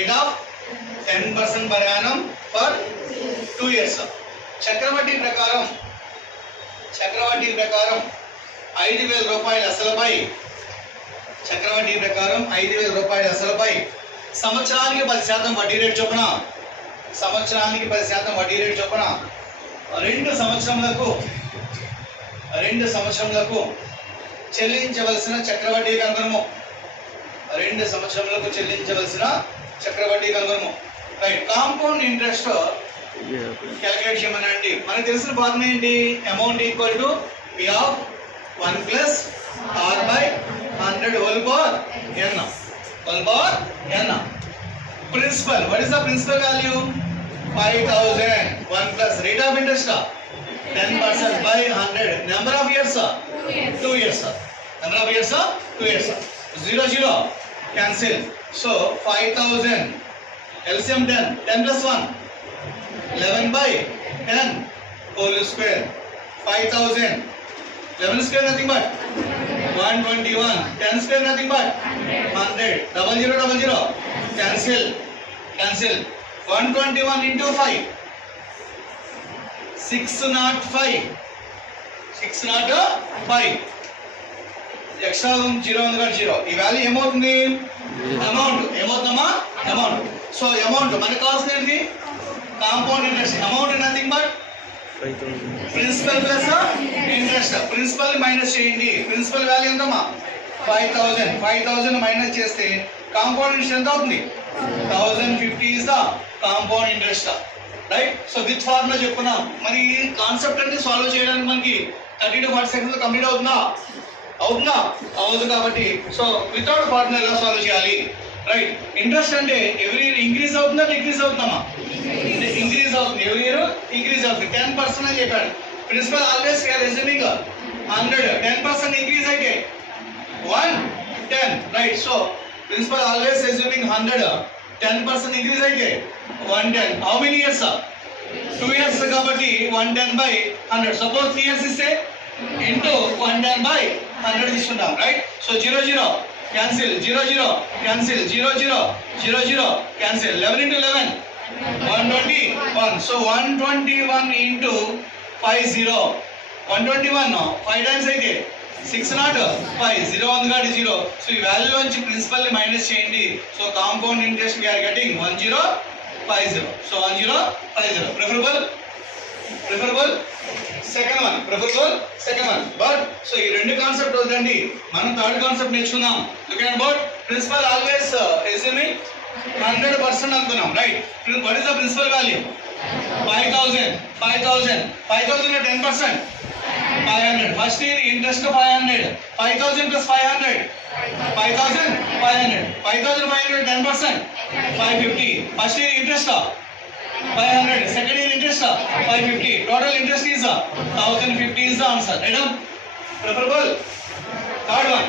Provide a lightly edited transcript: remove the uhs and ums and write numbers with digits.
rate of 10% per annum for 2 years. చక్రవడ్డీ ప్రకారం 5,000 రూపాయల అసలుపై చక్రవడ్డీ ప్రకారం 5,000 రూపాయల అసలుపై సంవత్సరానికి 10% వడ్డీ రేటు చొప్పున 2 సంవత్సరములకు చెల్లించవలసిన చక్రవడ్డీ కనుగొనము. 2 సంవత్సరములకు చెల్లించవలసిన చక్రవడ్డీ కనుగొనము. రైట్. కాంపౌండ్ ఇంట్రెస్ట్ క్యాలిక్యులేట్ చేయమనండి. మనకు తెలిసిన ఫార్ములా ఏంటి? Amount equal to P of 1 plus R by 100 whole power n. Principal, what is the principal value? 5,000. 1 plus rate of interest 10% by 100. Number of years 2 years. Number of years 2 years. 0 0 cancel. So 5,000 LCM 10 plus 1 11 by 10 whole square. 5,000 11 square nothing but 121. 10 square nothing but 100. 0 0 cancel. 121 into 5 605. ఎక్స్ట్రా 0 ఉంది కాబట్టి 0. ఈ వాల్యూ ఏమవుతుంది? Amount. So amount మనకు కావాల్సింది ఏంటి? Compound interest. Amount nothing but principal plus interest. Principal minus చేయండి. Principal value ఎంతమ్మా? 5,000 minus చేస్తే కాంపౌండ్ ఇంట్రెస్ట్ ఎంత అవుతుంది? 1,050 is the compound interest. Right. So with formula చెప్పుకున్నాం. మరి ఈ కాన్సెప్ట్ అంటే సాల్వ్ చేయడానికి మనకి 30 to 40 సెకండ్స్ కంప్లీట్ అవుతుందా? అవుతుంది. కాబట్టి సో వితౌట్ ఫార్ములా ఎలా సాల్వ్ చేయాలి? రైట్. ఇంట్రెస్ట్ అంటే ఎవ్రీ ఇయర్ ఇంక్రీజ్ అవుతుందా డిక్రీజ్ అవుతుందమ్మా? ఇంక్రీజ్ అవుతుంది. ఎవ్రీ ఇయర్ ఇంక్రీజ్ అవుతుంది. 10% అని చెప్పాడు. Principal always we are assuming 100. 10% increase అయితే 110. Right. So principal always assuming 100. 10% increase అయితే 110. How many years? 2 ఇయర్స్ కాబట్టి 110 by 100. సపోజ్ 3 ఇయర్స్ ఇస్తే ఇంటూ 110 by 100 తీసుకుంటాం. రైట్. సో 0 0 cancel. 0 0 cancel. 0 0 0 0 cancel. 11 into 11 121. So 121 into 50. 121 5 times అయితే 605. 0 ఉంది కాబట్టి 0. సో ఈ వాల్యూ నుంచి ప్రిన్సిపల్ ని మైనస్ చేయండి. So compound interest we are getting 1050. So 1050 preferable second one. But so ఈ రెండు కాన్సెప్ట్ వద్దండి, మనం థర్డ్ కాన్సెప్ట్ నేర్చుకుందాం. Look at board. Principal always assuming 100% అనుకున్నాం. Right. What is the principal value? 5,000 లో 10% 500. First year interest 500. 5,000 plus 500 5,500. 5,500 10% 550. First year interest 500. Second year interest 550. Total interest is 1,050 is the answer. Right? Preferable. Third one.